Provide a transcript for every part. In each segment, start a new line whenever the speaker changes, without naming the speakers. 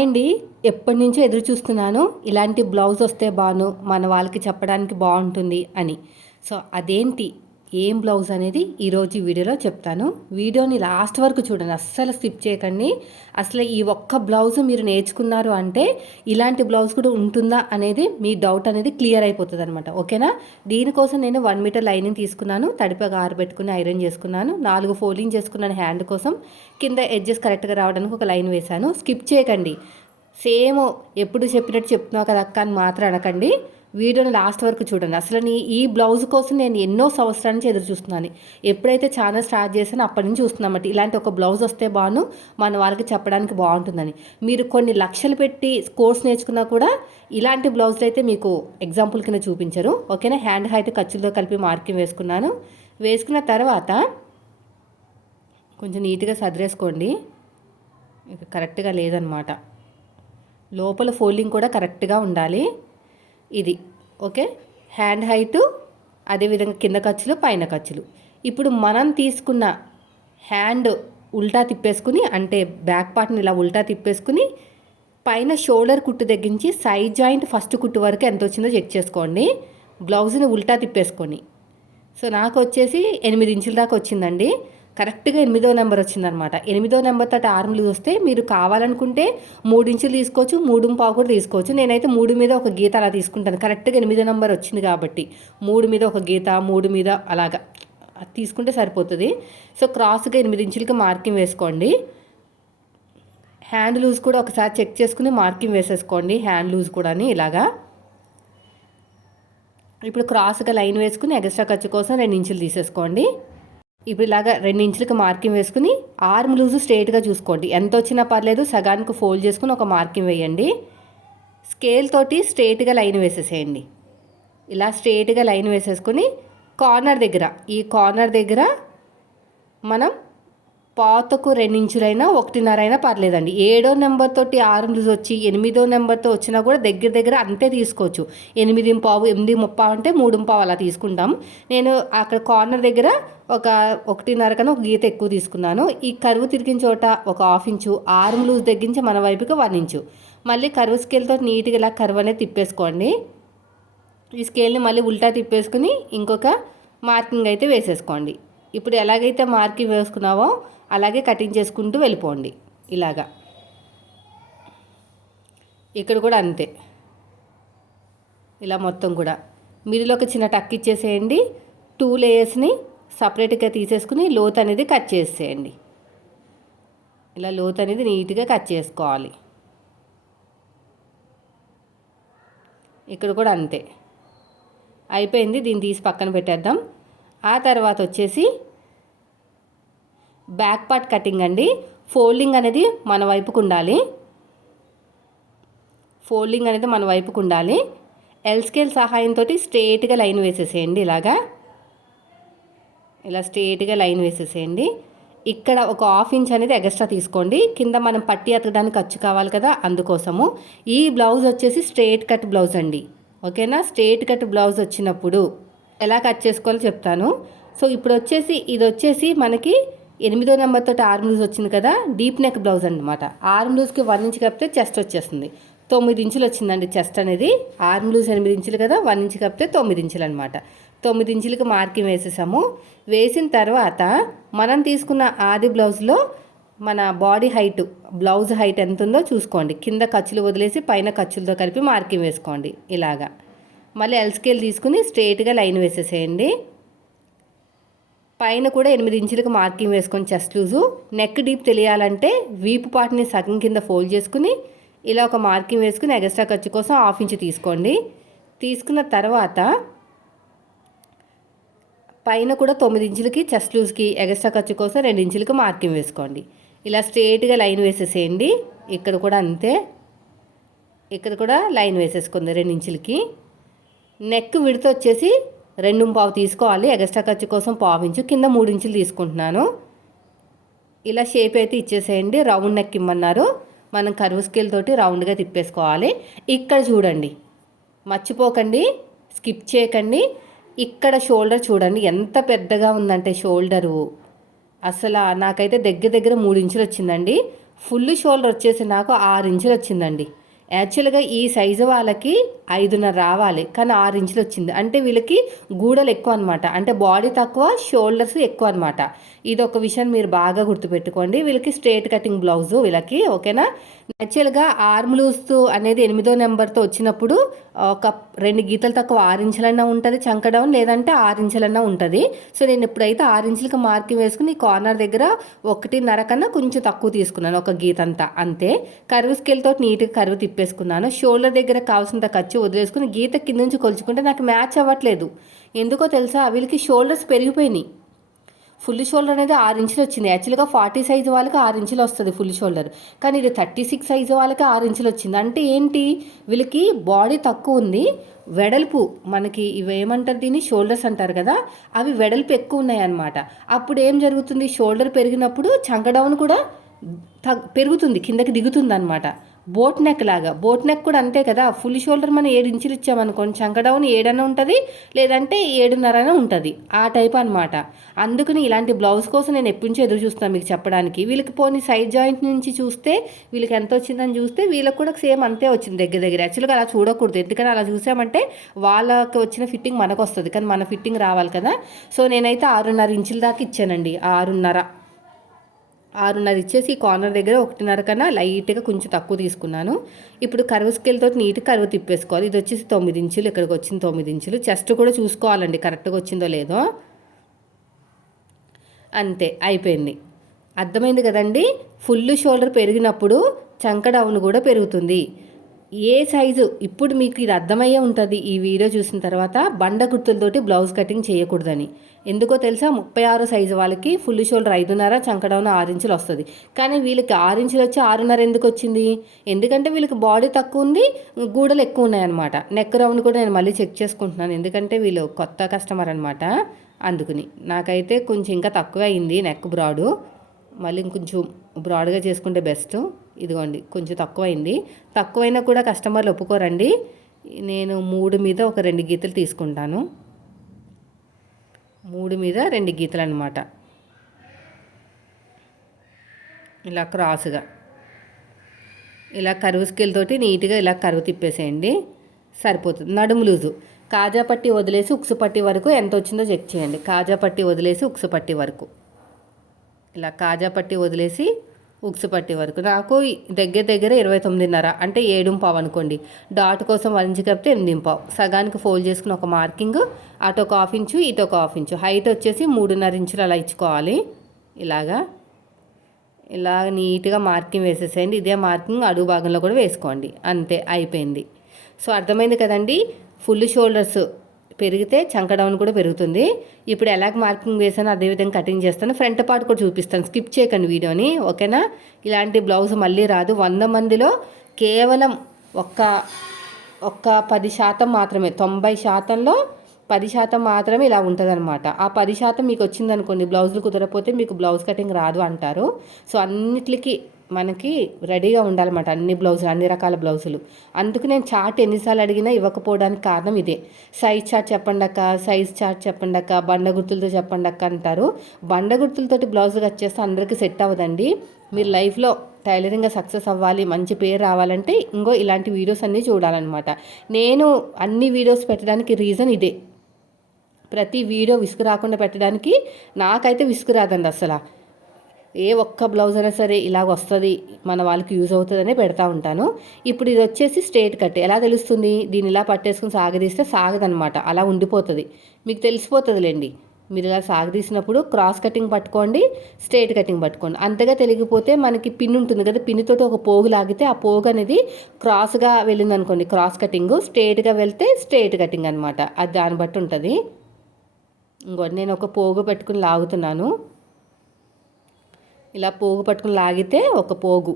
అండి ఎప్పటి నుంచో ఎదురు చూస్తున్నాను. ఇలాంటి బ్లౌజ్ వస్తే బాను మన వాళ్ళకి చెప్పడానికి బాగుంటుంది అని. సో అదేంటి? ఏం బ్లౌజ్ అనేది ఈరోజు వీడియోలో చెప్తాను. వీడియోని లాస్ట్ వరకు చూడండి అస్సలు స్కిప్ చేయకండి. అసలు ఈ ఒక్క బ్లౌజ్ మీరు నేర్చుకున్నారు అంటే ఇలాంటి బ్లౌజ్ కూడా ఉంటుందా అనేది మీ డౌట్ అనేది క్లియర్ అయిపోతుంది అనమాట ఓకేనా? దీనికోసం నేను వన్ మీటర్ లైనింగ్ తీసుకున్నాను తడిపగా ఆరబెట్టుకుని ఐరన్ చేసుకున్నాను నాలుగు ఫోల్డింగ్ చేసుకున్నాను హ్యాండ్ కోసం. కింద ఎడ్జెస్ కరెక్ట్గా రావడానికి ఒక లైన్ వేశాను. స్కిప్ చేయకండి. సేమ్ ఎప్పుడు చెప్పినట్టు చెప్తున్నావు కదా అక్క అని మాత్రం అనకండి. వీడియోని లాస్ట్ వరకు చూడండి. అసలు నీ ఈ బ్లౌజ్ కోసం నేను ఎన్నో సంవత్సరాల నుంచి ఎదురు చూస్తున్నాను. ఎప్పుడైతే ఛానల్ స్టార్ట్ చేసానో అప్పటి నుంచి చూస్తున్నామట ఇలాంటి ఒక బ్లౌజ్ వస్తే బాను మన వాళ్ళకి చెప్పడానికి బాగుంటుందని. మీరు కొన్ని లక్షలు పెట్టి కోర్స్ నేర్చుకున్నా కూడా ఇలాంటి బ్లౌజ్లు అయితే మీకు ఎగ్జాంపుల్ కింద చూపించరు. ఓకేనా? హ్యాండ్ హైట్ ఖర్చులతో కలిపి మార్కింగ్ వేసుకున్నాను. వేసుకున్న తర్వాత కొంచెం నీట్గా సదిరేసుకోండి. ఇక కరెక్ట్గా లేదనమాట లోపల ఫోల్డింగ్ కూడా కరెక్ట్గా ఉండాలి. ఇది. ఓకే? హ్యాండ్ హైటు అదేవిధంగా కింద ఖర్చులు పైన ఖర్చులు. ఇప్పుడు మనం తీసుకున్న హ్యాండ్ ఉల్టా తిప్పేసుకుని అంటే బ్యాక్ పార్ట్ని ఇలా ఉల్టా తిప్పేసుకుని పైన షోల్డర్ కుట్టు తగ్గించి సైడ్ జాయింట్ ఫస్ట్ కుట్టు వరకు ఎంత వచ్చిందో చెక్ చేసుకోండి. బ్లౌజ్ని ఉల్టా తిప్పేసుకొని. సో నాకు వచ్చేసి ఎనిమిది ఇంచుల దాకా వచ్చిందండి. కరెక్ట్గా ఎనిమిదో నెంబర్ వచ్చిందనమాట. ఎనిమిదో నెంబర్ తోటి ఆర్మ్లు వస్తే మీరు కావాలనుకుంటే మూడు ఇంచులు తీసుకోవచ్చు మూడు పావు కూడా తీసుకోవచ్చు. నేనైతే మూడు మీద ఒక గీత అలా తీసుకుంటాను. కరెక్ట్గా ఎనిమిదో నెంబర్ వచ్చింది కాబట్టి. మూడు మీద ఒక గీత మూడు మీద అలాగా. తీసుకుంటే సరిపోతుంది. సో క్రాస్గా ఎనిమిది ఇంచులకి మార్కింగ్ వేసుకోండి. హ్యాండ్ లూజ్ కూడా ఒకసారి చెక్ చేసుకుని మార్కింగ్ వేసేసుకోండి. హ్యాండ్ లూజ్ కూడా ఇలాగా. ఇప్పుడు క్రాస్గా లైన్ వేసుకుని ఎక్స్ట్రా ఖర్చు కోసం రెండు ఇంచులు తీసేసుకోండి. ఇప్పుడు ఇలాగా రెండు ఇంచులకు మార్కింగ్ వేసుకుని ఆర్మ్ లూజు స్ట్రేట్గా చూసుకోండి. ఎంత వచ్చినా పర్లేదు సగానికి ఫోల్డ్ చేసుకుని ఒక మార్కింగ్ వేయండి. స్కేల్ తోటి స్ట్రేట్గా లైన్ వేసేసేయండి. ఇలా స్ట్రేట్గా లైన్ వేసేసుకుని కార్నర్ దగ్గర ఈ కార్నర్ దగ్గర మనం పాతకు రెండించులైనా ఒకటిన్నర అయినా పర్లేదండి. ఏడో నెంబర్ తోటి ఆరు లూజ్ వచ్చి ఎనిమిదో నెంబర్తో వచ్చినా కూడా దగ్గర దగ్గర అంతే తీసుకోవచ్చు. ఎనిమిది పావు ఎనిమిది ముప్పావు అంటే మూడు పావు అలా తీసుకుంటాం. నేను అక్కడ కార్నర్ దగ్గర ఒక ఒకటిన్నర కన్నా ఒక గీత ఎక్కువ తీసుకున్నాను. ఈ కరువు తిరిగిన చోట ఒక హాఫ్ ఇంచు ఆరు లూజ్ తగ్గించి మన వైపుకి వన్ ఇంచు. మళ్ళీ కరువు స్కేల్తో నీట్గా ఇలా కరువు అనేది తిప్పేసుకోండి. ఈ స్కేల్ని మళ్ళీ ఉల్టా తిప్పేసుకుని ఇంకొక మార్కింగ్ అయితే వేసేసుకోండి. ఇప్పుడు ఎలాగైతే మార్కింగ్ వేసుకున్నావో అలాగే కటింగ్ చేసుకుంటూ వెళ్ళిపోండి. ఇలాగా. ఇక్కడ కూడా అంతే. ఇలా మొత్తం కూడా. మిడిలో ఒక చిన్న టక్ ఇచ్చేసేయండి. టూ లేయర్స్ని సపరేట్గా తీసేసుకుని లోత్ అనేది కట్ చేసేయండి. ఇలా లోత్ అనేది నీట్గా కట్ చేసుకోవాలి. ఇక్కడ కూడా అంతే. అయిపోయింది. దీన్ని తీసి పక్కన పెట్టేద్దాం. ఆ తర్వాత వచ్చేసి బ్యాక్ పార్ట్ కటింగ్ అండి. ఫోల్డింగ్ అనేది మన వైపుకు ఉండాలి. ఫోల్డింగ్ అనేది మన వైపుకు ఉండాలి. ఎల్ స్కేల్ సహాయంతో స్ట్రేట్గా లైన్ వేసేసేయండి ఇలాగా. ఇలా స్ట్రేట్గా లైన్ వేసేసేయండి. ఇక్కడ ఒక హాఫ్ ఇంచ్ అనేది ఎక్స్ట్రా తీసుకోండి. కింద మనం పట్టి అతకడానికి ఖర్చు కావాలి కదా అందుకోసము. ఈ బ్లౌజ్ వచ్చేసి స్ట్రేట్ కట్ బ్లౌజ్ అండి. ఓకేనా? స్ట్రేట్ కట్ బ్లౌజ్ వచ్చినప్పుడు ఎలా కట్ చేసుకోవాలో చెప్తాను. సో ఇప్పుడు వచ్చేసి ఇది వచ్చేసి మనకి ఎనిమిదో నెంబర్తో ఆర్మ్ లూజ్ వచ్చింది కదా డీప్ నెక్ బ్లౌజ్ అనమాట ఆర్మ్ లూజ్కి వన్ ఇంచ్ కప్పితే చెస్ట్ వచ్చేస్తుంది. తొమ్మిది ఇంచులు వచ్చిందండి చెస్ట్ అనేది. ఆర్మ్ లూజ్ ఎనిమిది ఇంచులు కదా వన్ ఇంచ్ కప్పితే తొమ్మిది ఇంచులు అనమాట తొమ్మిది ఇంచులకి మార్కింగ్ వేసేసాము. వేసిన తర్వాత మనం తీసుకున్న ఆది బ్లౌజ్లో మన బాడీ హైట్ బ్లౌజ్ హైట్ ఎంత ఉందో చూసుకోండి. కింద ఖర్చులు వదిలేసి పైన ఖర్చులతో కలిపి మార్కింగ్ వేసుకోండి. ఇలాగా. మళ్ళీ ఎల్ స్కేల్ తీసుకుని స్ట్రేట్గా లైన్ వేసేసేయండి. పైన కూడా ఎనిమిది ఇంచులకు మార్కింగ్ వేసుకొని చెస్ట్ లూజు నెక్ డీప్ తెలియాలంటే వీపు పార్ట్ని సగం కింద ఫోల్డ్ చేసుకుని ఇలా ఒక మార్కింగ్ వేసుకుని ఎగస్ట్రా ఖర్చు కోసం హాఫ్ ఇంచ్ తీసుకోండి. తీసుకున్న తర్వాత పైన కూడా తొమ్మిది ఇంచులకి చెస్ట్ లూజ్కి ఎగస్ట్రా ఖర్చు కోసం రెండు ఇంచులకి మార్కింగ్ వేసుకోండి. ఇలా స్ట్రేట్గా లైన్ వేసేసేయండి. ఇక్కడ కూడా అంతే. ఇక్కడ కూడా లైన్ వేసేసుకుంది రెండు ఇంచులకి. నెక్ విడత వచ్చేసి రెండు పావు తీసుకోవాలి. ఎగస్ట్రా ఖర్చు కోసం పావు ఇంచు కింద మూడు ఇంచులు తీసుకుంటున్నాను. ఇలా షేప్ అయితే ఇచ్చేసేయండి. రౌండ్ నెక్ ఇమ్మన్నారు. మనం కరువు స్కేల్ తోటి రౌండ్గా తిప్పేసుకోవాలి. ఇక్కడ చూడండి. మర్చిపోకండి. స్కిప్ చేయకండి. ఇక్కడ షోల్డర్ చూడండి. ఎంత పెద్దగా ఉందంటే షోల్డరు. అసలు నాకైతే దగ్గర దగ్గర మూడు ఇంచులు వచ్చిందండి. ఫుల్ షోల్డర్ వచ్చేసి నాకు ఆరు ఇంచులు వచ్చిందండి. యాక్చువల్గా ఈ సైజు వాళ్ళకి ఐదున్నర రావాలి. కానీ ఆరు ఇంచులు వచ్చింది. అంటే వీళ్ళకి గూడలు ఎక్కువ అనమాట అంటే బాడీ తక్కువ షోల్డర్స్ ఎక్కువ అనమాట ఇది ఒక విషయం మీరు బాగా గుర్తుపెట్టుకోండి. వీళ్ళకి స్ట్రేట్ కటింగ్ బ్లౌజ్ వీళ్ళకి ఓకేనా? యాక్చువల్గా ఆర్మ్ లూజ్ అనేది ఎనిమిదో నెంబర్తో వచ్చినప్పుడు ఒక రెండు గీతలు తక్కువ ఆరు ఇంచులన్నా ఉంటుంది చంక డౌన్ లేదంటే ఆరు ఇంచులన్నా ఉంటుంది. సో నేను ఎప్పుడైతే ఆరు ఇంచులకి మార్కింగ్ వేసుకుని కార్నర్ దగ్గర ఒకటిన్నర కన్నా కొంచెం తక్కువ తీసుకున్నాను ఒక గీత అంతా. అంతే కరువు స్కేల్తో నీట్గా కరువు తిప్పేసుకున్నాను. షోల్డర్ దగ్గర కావాల్సినంత ఖర్చు వదిలేసుకుని గీత కింద నుంచి కొలుచుకుంటే నాకు మ్యాచ్ అవ్వట్లేదు. ఎందుకో తెలుసా? వీళ్ళకి షోల్డర్స్ పెరిగిపోయినాయి. ఫుల్ షోల్డర్ అనేది ఆరు ఇంచులు వచ్చింది. యాక్చువల్గా ఫార్టీ సైజు వాళ్ళకి ఆరు ఇంచులు వస్తుంది ఫుల్ షోల్డర్. కానీ ఇది థర్టీ సిక్స్ సైజు వాళ్ళకి ఆరు ఇంచులు వచ్చింది. అంటే ఏంటి? వీళ్ళకి బాడీ తక్కువ ఉంది. వెడల్పు మనకి ఇవి ఏమంటారు దీన్ని? షోల్డర్స్ అంటారు కదా? అవి వెడల్పు ఎక్కువ ఉన్నాయి అన్నమాట. అప్పుడు ఏం జరుగుతుంది? షోల్డర్ పెరిగినప్పుడు చంకడౌన్ కూడా తగ్ పెరుగుతుంది. కిందకి దిగుతుంది అనమాట బోట్ నెక్ లాగా. బోట్ నెక్ కూడా అంతే కదా. ఫుల్ షోల్డర్ మనం ఏడు ఇంచులు ఇచ్చామనుకోండి. చంకడౌన్ డౌన్ ఉంటుంది లేదంటే ఏడున్నర ఉంటుంది. ఆ టైప్ అనమాట అందుకని ఇలాంటి బ్లౌజ్ కోసం నేను ఎప్పటి నుంచి ఎదురు చూస్తాను మీకు చెప్పడానికి. వీళ్ళకి పోనీ సైడ్ జాయింట్ నుంచి చూస్తే వీళ్ళకి ఎంత వచ్చిందని చూస్తే వీళ్ళకి కూడా సేమ్ అంతే వచ్చింది దగ్గర దగ్గర. యాక్చువల్గా అలా చూడకూడదు. ఎందుకని అలా చూసామంటే వాళ్ళకి వచ్చిన ఫిట్టింగ్ మనకు వస్తుంది కానీ మన ఫిట్టింగ్ రావాలి కదా. సో నేనైతే ఆరున్నర ఇంచుల దాకా ఇచ్చానండి. ఆరున్నర. ఆరున్నర ఇచ్చేసి కార్నర్ దగ్గర ఒకటిన్నర కన్నా లైట్గా కొంచెం తక్కువ తీసుకున్నాను. ఇప్పుడు కరువు స్కేల్తో నీట్గా కరువు తిప్పేసుకోవాలి. ఇది వచ్చేసి తొమ్మిది ఇంచులు ఇక్కడికి వచ్చింది తొమ్మిది ఇంచులు. చెస్ట్ కూడా చూసుకోవాలండి కరెక్ట్గా వచ్చిందో లేదో. అంతే అయిపోయింది. అర్థమైంది కదండి? ఫుల్ షోల్డర్ పెరిగినప్పుడు చంక డౌన్ కూడా పెరుగుతుంది. ఏ సైజు ఇప్పుడు మీకు ఇది అర్థమయ్యే ఉంటుంది ఈ వీడియో చూసిన తర్వాత బండ గుర్తులతోటి బ్లౌజ్ కటింగ్ చేయకూడదని. ఎందుకో తెలుసా? ముప్పై ఆరు సైజు వాళ్ళకి ఫుల్ షోల్డర్ ఐదున్నర చంకడౌన్ ఆరు ఇంచులు వస్తుంది. కానీ వీళ్ళకి ఆరు ఇంచులు వచ్చి ఆరున్నర ఎందుకు వచ్చింది? ఎందుకంటే వీళ్ళకి బాడీ తక్కువ ఉంది గూడలు ఎక్కువ ఉన్నాయన్నమాట. నెక్ రౌండ్ కూడా నేను మళ్ళీ చెక్ చేసుకుంటున్నాను. ఎందుకంటే వీళ్ళు కొత్త కస్టమర్ అనమాట అందుకుని. నాకైతే కొంచెం ఇంకా తక్కువ అయింది నెక్ బ్రాడు. మళ్ళీ ఇంకొంచెం బ్రాడ్గా చేసుకుంటే బెస్ట్. ఇదిగోండి కొంచెం తక్కువైంది. తక్కువైనా కూడా కస్టమర్లు ఒప్పుకోరండి. నేను మూడు మీద ఒక రెండు గీతలు తీసుకుంటాను. మూడు మీద రెండు గీతలు అనమాట ఇలా క్రాస్గా. ఇలా కరువు స్కేల్ తోటి నీట్గా ఇలా కరువు తిప్పేసేయండి. సరిపోతుంది. నడుము లూజు. కాజా పట్టి వదిలేసి ఉక్సు పట్టి వరకు ఎంత వచ్చిందో చెక్ చేయండి. కాజా పట్టి వదిలేసి ఉక్సు పట్టి వరకు. ఇలా కాజా పట్టి వదిలేసి ఉక్సు పట్టి వరకు. నాకు దగ్గర దగ్గర ఇరవై తొమ్మిదిన్నర అంటే ఏడుంపావు అనుకోండి. డాట్ కోసం వరించి కప్పితే ఎనిమిదింపావు సగానికి ఫోల్డ్ చేసుకుని ఒక మార్కింగ్ అటు ఒక హాఫ్ ఇంచు ఇటు ఒక హాఫ్ ఇంచు. హైట్ వచ్చేసి మూడున్నర ఇంచులు అలా ఇచ్చుకోవాలి. ఇలాగా. ఇలా నీట్గా మార్కింగ్ వేసేసేయండి. ఇదే మార్కింగ్ అడుగు భాగంలో కూడా వేసుకోండి. అంతే అయిపోయింది. సో అర్థమైంది కదండి? ఫుల్ షోల్డర్స్ పెరిగితే చంక డౌన్ కూడా పెరుగుతుంది. ఇప్పుడు ఎలాగ మార్కింగ్ వేసానో అదేవిధంగా కటింగ్ చేస్తాను. ఫ్రంట్ పార్ట్ కూడా చూపిస్తాను. స్కిప్ చేయకండి వీడియోని ఓకేనా? ఇలాంటి బ్లౌజ్ మళ్ళీ రాదు. వంద మందిలో కేవలం ఒక్క ఒక్క పది శాతం మాత్రమే తొంభై శాతంలో పది శాతం మాత్రమే ఇలా ఉంటుందన్నమాట. ఆ పది శాతం మీకు వచ్చిందనుకోండి బ్లౌజులు కుదరపోతే మీకు బ్లౌజ్ కటింగ్ రాదు అంటారు. సో అన్నిటికీ మనకి రెడీగా ఉండాలన్నమాట. అన్ని బ్లౌజులు అన్ని రకాల బ్లౌజులు. అందుకు నేను చార్ట్ ఎన్నిసార్లు అడిగినా ఇవ్వకపోవడానికి కారణం ఇదే. సైజ్ చార్ట్ చెప్పండక్క సైజ్ చార్ట్ చెప్పండక్క బండ గుర్తులతో చెప్పండక్క అంటారు. బండ గుర్తులతోటి బ్లౌజులు కట్ చేస్తే అందరికీ సెట్ అవ్వదండి. మీరు లైఫ్లో టైలరింగ్గా సక్సెస్ అవ్వాలి మంచి పేరు రావాలంటే ఇంకో ఇలాంటి వీడియోస్ అన్నీ చూడాలన్నమాట. నేను అన్ని వీడియోస్ పెట్టడానికి రీజన్ ఇదే. ప్రతి వీడియో విసుగు రాకుండా పెట్టడానికి నాకైతే విసుగు రాదండి అసలు. ఏ ఒక్క బ్లౌజ్ అయినా సరే ఇలాగ వస్తుంది మన వాళ్ళకి యూజ్ అవుతుందనే పెడతా ఉంటాను. ఇప్పుడు ఇది వచ్చేసి స్ట్రేట్ కట్. ఎలా తెలుస్తుంది? దీన్ని ఇలా పట్టేసుకుని సాగదీస్తే సాగదనమాట. అలా ఉండిపోతుంది. మీకు తెలిసిపోతుందిలేండి. మీరు ఇలా సాగదీసినప్పుడు క్రాస్ కటింగ్ పట్టుకోండి స్ట్రేట్ కటింగ్ పట్టుకోండి. అంతగా తెలిగిపోతే మనకి పిన్ ఉంటుంది కదా పిన్నుతోటి ఒక పోగు లాగితే ఆ పోగు అనేది క్రాస్గా వెళ్ళింది అనుకోండి క్రాస్ కటింగ్. స్ట్రేట్గా వెళ్తే స్ట్రేట్ కటింగ్ అనమాట అది దాన్ని బట్టి ఉంటుంది. ఇంకోటి నేను ఒక పోగు పెట్టుకుని లాగుతున్నాను. ఇలా పోగు పట్టుకుని లాగితే ఒక పోగు.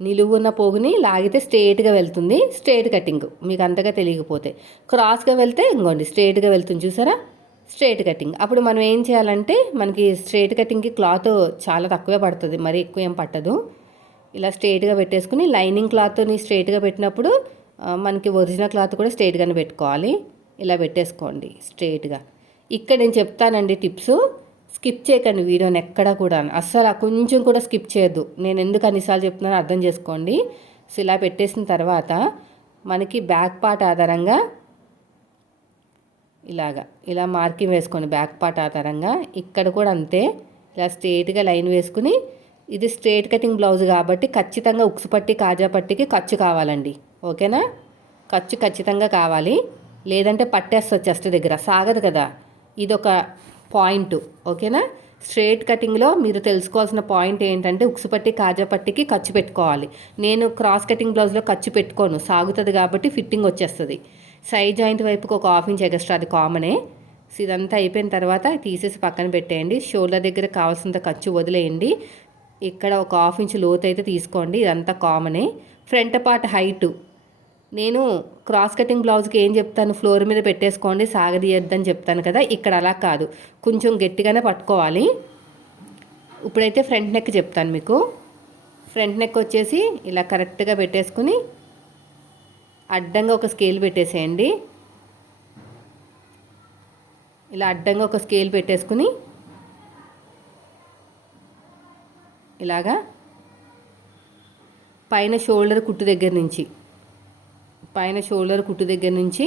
నిలువున్న పోగుని లాగితే స్ట్రేట్గా వెళ్తుంది. స్ట్రేట్ కటింగ్ మీకు అంతగా తెలియకపోతే. క్రాస్గా వెళ్తే ఇంకోండి స్ట్రేట్గా వెళ్తుంది చూసారా? Straight cutting. అప్పుడు మనం ఏం చేయాలంటే మనకి స్ట్రేట్ కటింగ్కి క్లాత్ చాలా తక్కువే పడుతుంది మరి ఎక్కువ ఏం పట్టదు. ఇలా స్ట్రేట్గా పెట్టేసుకుని లైనింగ్ క్లాత్ని స్ట్రేట్గా పెట్టినప్పుడు మనకి ఒరిజినల్ క్లాత్ కూడా స్ట్రేట్గానే పెట్టుకోవాలి. ఇలా పెట్టేసుకోండి స్ట్రేట్గా. ఇక్కడ నేను చెప్తానండి టిప్స్. స్కిప్ చేయకండి వీడియోని ఎక్కడ కూడా అస్సలు కొంచెం కూడా స్కిప్ చేయొద్దు. నేను ఎందుకు అన్నిసార్లు చెప్తున్నానో అర్థం చేసుకోండి. సో ఇలా పెట్టేసిన తర్వాత మనకి బ్యాక్ పార్ట్ ఆధారంగా ఇలాగా ఇలా మార్కింగ్ వేసుకోండి బ్యాక్ పార్ట్ ఆధారంగా. ఇక్కడ కూడా అంతే. ఇలా స్ట్రేట్గా లైన్ వేసుకుని ఇది స్ట్రేట్ కటింగ్ బ్లౌజ్ కాబట్టి ఖచ్చితంగా ఉక్సు పట్టి కాజా పట్టికి ఖర్చు కావాలండి. ఓకేనా? ఖర్చు ఖచ్చితంగా కావాలి. లేదంటే పట్టేస్తుంది చెస్ట్ దగ్గర. సాగదు కదా. ఇది ఒక పాయింట్ ఓకేనా? స్ట్రేట్ కటింగ్లో మీరు తెలుసుకోవాల్సిన పాయింట్ ఏంటంటే ఉక్సుపట్టి పట్టి కాజా పట్టికి ఖర్చు పెట్టుకోవాలి. నేను క్రాస్ కటింగ్ బ్లౌజ్లో ఖర్చు పెట్టుకోను. సాగుతుంది కాబట్టి ఫిట్టింగ్ వచ్చేస్తుంది. సైడ్ జాయింట్ వైపుకి ఒక హాఫ్ ఇంచ్ ఎక్స్ట్రా అది కామనే. ఇదంతా అయిపోయిన తర్వాత తీసేసి పక్కన పెట్టేయండి. షోల్డర్ దగ్గర కావాల్సినంత ఖర్చు వదిలేయండి. ఇక్కడ ఒక హాఫ్ ఇంచ్ లోతు అయితే తీసుకోండి. ఇదంతా కామనే. Front part height. నేను క్రాస్ కటింగ్ బ్లౌజ్కి ఏం చెప్తాను? ఫ్లోర్ మీద పెట్టేసుకోండి సాగదీయద్దని చెప్తాను కదా? ఇక్కడ అలా కాదు. కొంచెం గట్టిగానే పట్టుకోవాలి. ఇప్పుడైతే ఫ్రంట్ నెక్ చెప్తాను మీకు. ఫ్రంట్ నెక్ వచ్చేసి ఇలా కరెక్ట్గా పెట్టేసుకుని అడ్డంగా ఒక స్కేల్ పెట్టేసేయండి. ఇలా అడ్డంగా ఒక స్కేల్ పెట్టేసుకుని ఇలాగా పైన షోల్డర్ కుట్టు దగ్గర నుంచి పైన షోల్డర్ కుట్టు దగ్గర నుంచి.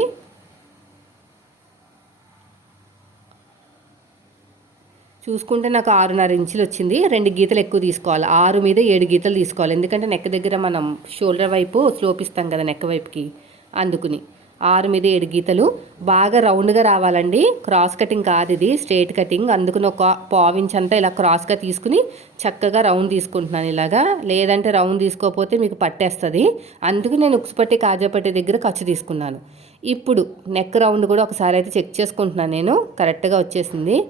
చూసుకుంటే నాకు ఆరున్నర ఇంచులు వచ్చింది. రెండు గీతలు ఎక్కువ తీసుకోవాలి. ఆరు మీద ఏడు గీతలు తీసుకోవాలి. ఎందుకంటే నెక్ దగ్గర మనం షోల్డర్ వైపు స్లోప్ ఇస్తాం కదా నెక్ వైపుకి అందుకుని. ఆరు మీద ఏడు గీతలు బాగా రౌండ్గా రావాలండి. క్రాస్ కటింగ్ కాదు ఇది. Straight cutting. అందుకని ఒక పావించ్ అంతా ఇలా క్రాస్గా తీసుకుని చక్కగా రౌండ్ తీసుకుంటున్నాను ఇలాగా. లేదంటే రౌండ్ తీసుకోకపోతే మీకు పట్టేస్తుంది. అందుకు నేను ఉక్సుపట్టి కాజాపట్టి దగ్గర ఖర్చు తీసుకున్నాను. ఇప్పుడు నెక్ రౌండ్ కూడా ఒకసారి అయితే చెక్ చేసుకుంటున్నాను నేను. కరెక్ట్గా వచ్చేసింది.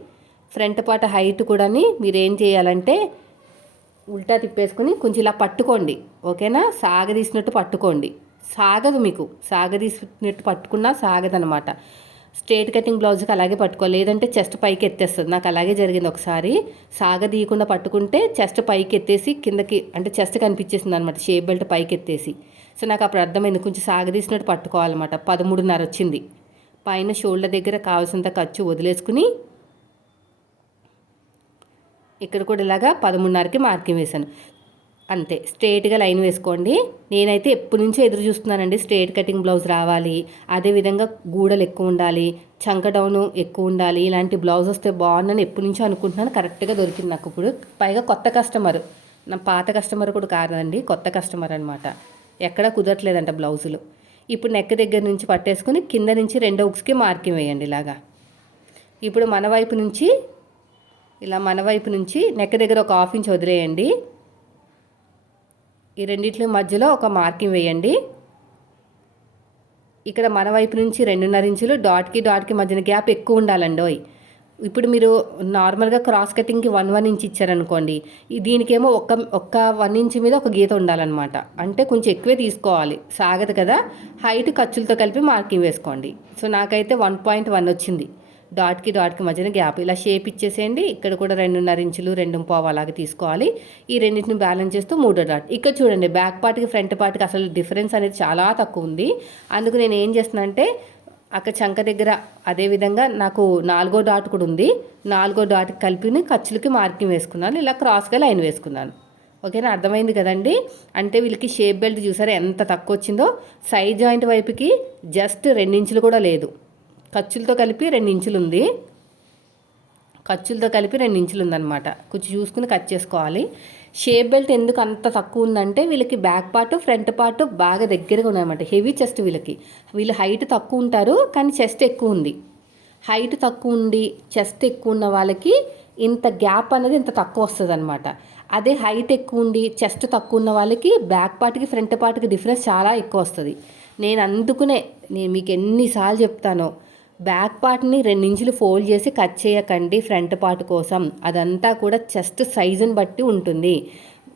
ఫ్రంట్ పాట హైట్ కూడా మీరేం చేయాలంటే ఉల్టా తిప్పేసుకొని కొంచెం ఇలా పట్టుకోండి. ఓకేనా? సాగదీసినట్టు పట్టుకోండి. సాగదు మీకు. సాగదీసినట్టు పట్టుకున్నా సాగదనమాట. స్ట్రేట్ కటింగ్ బ్లౌజ్కి అలాగే పట్టుకోవాలి. లేదంటే చెస్ట్ పైకి ఎత్తేస్తుంది. నాకు అలాగే జరిగింది ఒకసారి. సాగదీయకుండా పట్టుకుంటే చెస్ట్ పైకి ఎత్తేసి కిందకి అంటే చెస్ట్ కనిపించేసింది అనమాట షేప్ బెల్ట్ పైకి ఎత్తేసి. సో నాకు అప్పుడు అర్థమైంది. కొంచెం సాగదీసినట్టు పట్టుకోవాలన్నమాట. పదమూడున్నర వచ్చింది. పైన షోల్డర్ దగ్గర కావాల్సినంత ఖర్చు వదిలేసుకుని ఇక్కడ కూడా ఇలాగా పదమూడున్నరకి మార్కింగ్ వేశాను. అంతే. స్ట్రేట్గా లైన్ వేసుకోండి. నేనైతే ఎప్పటి నుంచో ఎదురు చూస్తున్నానండి స్ట్రేట్ కటింగ్ బ్లౌజ్ రావాలి. అదేవిధంగా గూడలు ఎక్కువ ఉండాలి చంక డౌన్ ఎక్కువ ఉండాలి ఇలాంటి బ్లౌజ్ వస్తే బాగుందని ఎప్పటి నుంచో అనుకుంటున్నాను. కరెక్ట్గా దొరికింది నాకు ఇప్పుడు. పైగా కొత్త కస్టమర్. నా పాత కస్టమర్ కూడా కాదండి కొత్త కస్టమర్ అనమాట ఎక్కడా కుదరట్లేదంట బ్లౌజులు. ఇప్పుడు నెక్ దగ్గర నుంచి పట్టేసుకుని కింద నుంచి రెండో ఉక్స్కి మార్కింగ్ వేయండి ఇలాగా. ఇప్పుడు మన వైపు నుంచి ఇలా మన వైపు నుంచి నెక్ దగ్గర ఒక హాఫ్ ఇంచ్ వదిలేయండి. ఈ రెండిట్ల మధ్యలో ఒక మార్కింగ్ వేయండి. ఇక్కడ మన వైపు నుంచి రెండున్నర ఇంచులు డాట్కి డాట్కి మధ్యన గ్యాప్ ఎక్కువ ఉండాలండి ఇప్పుడు మీరు నార్మల్గా క్రాస్ కటింగ్కి వన్ వన్ ఇంచ్ ఇచ్చారనుకోండి దీనికేమో ఒక్క ఒక్క వన్ ఇంచ్ మీద ఒక గీత ఉండాలన్నమాట. అంటే కొంచెం ఎక్కువే తీసుకోవాలి. సాగదు కదా. హైట్ ఖర్చులతో కలిపి మార్కింగ్ వేసుకోండి. సో నాకైతే వన్ పాయింట్ వన్ వచ్చింది. డాట్కి డాట్కి మధ్యన గ్యాప్ ఇలా షేప్ ఇచ్చేసేయండి. ఇక్కడ కూడా రెండున్నర ఇంచులు రెండు పావు అలాగే తీసుకోవాలి. ఈ రెండింటిని బ్యాలెన్స్ చేస్తూ మూడో డాట్. ఇక్కడ చూడండి బ్యాక్ పార్ట్కి ఫ్రంట్ పార్ట్కి అసలు డిఫరెన్స్ అనేది చాలా తక్కువ ఉంది. అందుకు నేను ఏం చేస్తున్నానంటే అక్కడ చంక దగ్గర అదేవిధంగా నాకు నాలుగో డాట్ కూడా ఉంది. నాలుగో డాట్ కలిపి ఖర్చులకి మార్కింగ్ వేసుకున్నాను. ఇలా క్రాస్గా లైన్ వేసుకున్నాను. ఓకేనా? అర్థమైంది కదండి? అంటే వీళ్ళకి షేప్ బెల్ట్ చూసారా ఎంత తక్కువ వచ్చిందో? సైడ్ జాయింట్ వైపుకి జస్ట్ రెండించులు కూడా లేదు. ఖర్చులతో కలిపి రెండు ఇంచులు ఉంది ఖర్చులతో కలిపి రెండు ఇంచులు ఉందన్నమాట కొంచెం చూసుకుని కట్ చేసుకోవాలి. షేప్ బెల్ట్ ఎందుకు అంత తక్కువ ఉందంటే వీళ్ళకి బ్యాక్ పార్ట్ ఫ్రంట్ పార్ట్ బాగా దగ్గరగా ఉన్నాయన్నమాట. హెవీ చెస్ట్ వీళ్ళకి. వీళ్ళు హైట్ తక్కువ ఉంటారు కానీ చెస్ట్ ఎక్కువ ఉంది హైట్ తక్కువ ఉండి చెస్ట్ ఎక్కువ ఉన్న వాళ్ళకి ఇంత గ్యాప్ అనేది ఇంత తక్కువ వస్తుంది అనమాట అదే హైట్ ఎక్కువ ఉండి చెస్ట్ తక్కువ ఉన్న వాళ్ళకి బ్యాక్ పార్ట్కి ఫ్రంట్ పార్ట్కి డిఫరెన్స్ చాలా ఎక్కువ వస్తుంది. నేను అందుకునే నేను మీకు ఎన్నిసార్లు చెప్తానో బ్యాక్ పార్ట్ని రెండించులు ఫోల్డ్ చేసి కట్ చేయకండి ఫ్రంట్ పార్ట్ కోసం. అదంతా కూడా చెస్ట్ సైజుని బట్టి ఉంటుంది.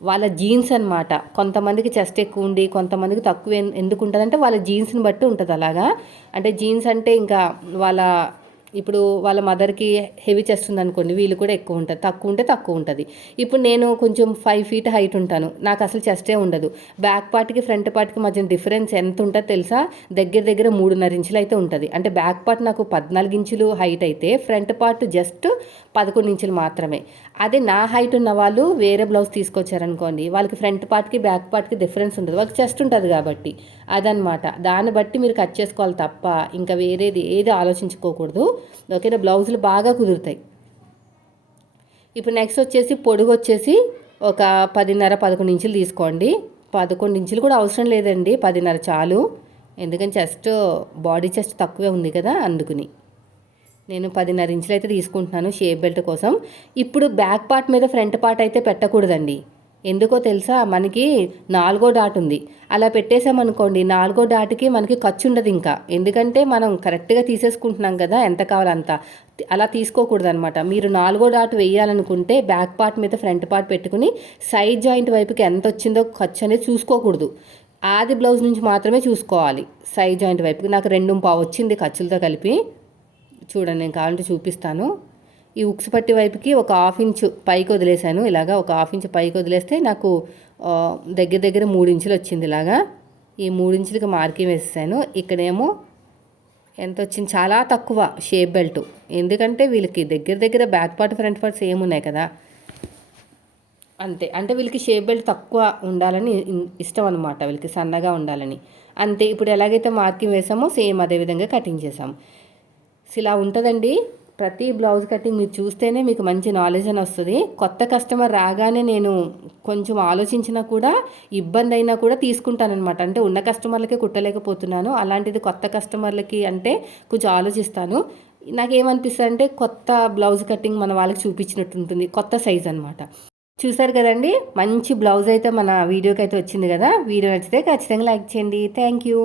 వాళ్ళ జీన్స్ అనమాట కొంతమందికి చెస్ట్ ఎక్కువ ఉండి కొంతమందికి తక్కువ ఎందుకు ఉంటుందంటే వాళ్ళ జీన్స్ని బట్టి ఉంటుంది అలాగా. అంటే జీన్స్ అంటే ఇంకా వాళ్ళ ఇప్పుడు వాళ్ళ మదర్కి హెవీ చెస్ట్ ఉందనుకోండి వీలు వీళ్ళు కూడా ఎక్కువ ఉంటుంది తక్కువ ఉంటే తక్కువ ఉంటుంది. ఇప్పుడు నేను కొంచెం ఫైవ్ ఫీట్ హైట్ ఉంటాను. నాకు అసలు చెస్టే ఉండదు. బ్యాక్ పార్ట్కి ఫ్రంట్ పార్ట్కి మధ్య డిఫరెన్స్ ఎంత ఉంటుందో తెలుసా? దగ్గర దగ్గర మూడున్నర ఇంచులు అయితే ఉంటుంది. అంటే బ్యాక్ పార్ట్ నాకు పద్నాలుగు ఇంచులు హైట్ అయితే ఫ్రంట్ పార్ట్ జస్ట్ పదకొండు ఇంచులు మాత్రమే. అదే నా హైట్ ఉన్న వాళ్ళు వేరే బ్లౌజ్ తీసుకొచ్చారనుకోండి వాళ్ళకి ఫ్రంట్ పార్ట్కి బ్యాక్ పార్ట్కి డిఫరెన్స్ ఉంటుంది వాళ్ళకి చెస్ట్ ఉంటుంది కాబట్టి. అదనమాట దాన్ని బట్టి మీరు కట్ చేసుకోవాలి తప్ప ఇంకా వేరేది ఏది ఆలోచించుకోకూడదు. ఓకేనా? బ్లౌజులు బాగా కుదురుతాయి. ఇప్పుడు నెక్స్ట్ వచ్చేసి పొడుగు వచ్చేసి ఒక పదిన్నర పదకొండు ఇంచులు తీసుకోండి. పదకొండు ఇంచులు కూడా అవసరం లేదండి. పదిన్నర చాలు. ఎందుకంటే చెస్ట్ బాడీ చెస్ట్ తక్కువే ఉంది కదా అందుకుని. నేను పదిన్నర ఇంచులు అయితే తీసుకుంటున్నాను షేప్ బెల్ట్ కోసం. ఇప్పుడు బ్యాక్ పార్ట్ మీద ఫ్రంట్ పార్ట్ అయితే పెట్టకూడదండి. ఎందుకో తెలుసా? మనకి నాలుగో డాట్ ఉంది. అలా పెట్టేసామనుకోండి నాలుగో డాట్కి మనకి ఖర్చు ఉండదు ఇంకా. ఎందుకంటే మనం కరెక్ట్గా తీసేసుకుంటున్నాం కదా ఎంత కావాలంత అలా తీసుకోకూడదు అనమాట మీరు నాలుగో డాట్ వేయాలనుకుంటే బ్యాక్ పార్ట్ మీద ఫ్రంట్ పార్ట్ పెట్టుకుని సైడ్ జాయింట్ వైపుకి ఎంత వచ్చిందో ఖర్చు అనేది చూసుకోకూడదు. ఆది బ్లౌజ్ నుంచి మాత్రమే చూసుకోవాలి. సైడ్ జాయింట్ వైపుకి. నాకు రెండు పావు వచ్చింది ఖర్చులతో కలిపి. చూడండి నేను కావాలంటే చూపిస్తాను. ఈ ఉక్స్ పట్టి వైపుకి ఒక హాఫ్ ఇంచు పైకి వదిలేశాను. ఇలాగా ఒక హాఫ్ ఇంచు పైకి వదిలేస్తే నాకు దగ్గర దగ్గర మూడు ఇంచులు వచ్చింది ఇలాగా. ఈ మూడించులకి మార్కింగ్ వేసేసాను. ఇక్కడేమో ఎంత వచ్చింది? చాలా తక్కువ షేప్ బెల్ట్. ఎందుకంటే వీళ్ళకి దగ్గర దగ్గర back part front part same ఉన్నాయి కదా. అంతే. అంటే వీళ్ళకి షేప్ బెల్ట్ తక్కువ ఉండాలని ఇష్టం అనమాట వీళ్ళకి సన్నగా ఉండాలని. అంతే. ఇప్పుడు ఎలాగైతే మార్కింగ్ వేసామో సేమ్ అదే విధంగా కటింగ్ చేసాము. ఇలా ఉంటుందండి. ప్రతి బ్లౌజ్ కటింగ్ మీరు చూస్తేనే మీకు మంచి నాలెడ్జ్ అని వస్తుంది. కొత్త కస్టమర్ రాగానే నేను కొంచెం ఆలోచించినా కూడా ఇబ్బంది అయినా కూడా తీసుకుంటానమాట అంటే ఉన్న కస్టమర్లకే కుట్టలేకపోతున్నాను. అలాంటిది కొత్త కస్టమర్లకి అంటే కొంచెం ఆలోచిస్తాను. నాకేమనిపిస్తుంది అంటే కొత్త బ్లౌజ్ కటింగ్ మన వాళ్ళకి చూపించినట్టు ఉంటుంది. కొత్త సైజ్ అనమాట చూసారు కదండి? మంచి బ్లౌజ్ అయితే మన వీడియోకి అయితే వచ్చింది కదా? వీడియో నచ్చితే ఖచ్చితంగా లైక్ చేయండి. Thank you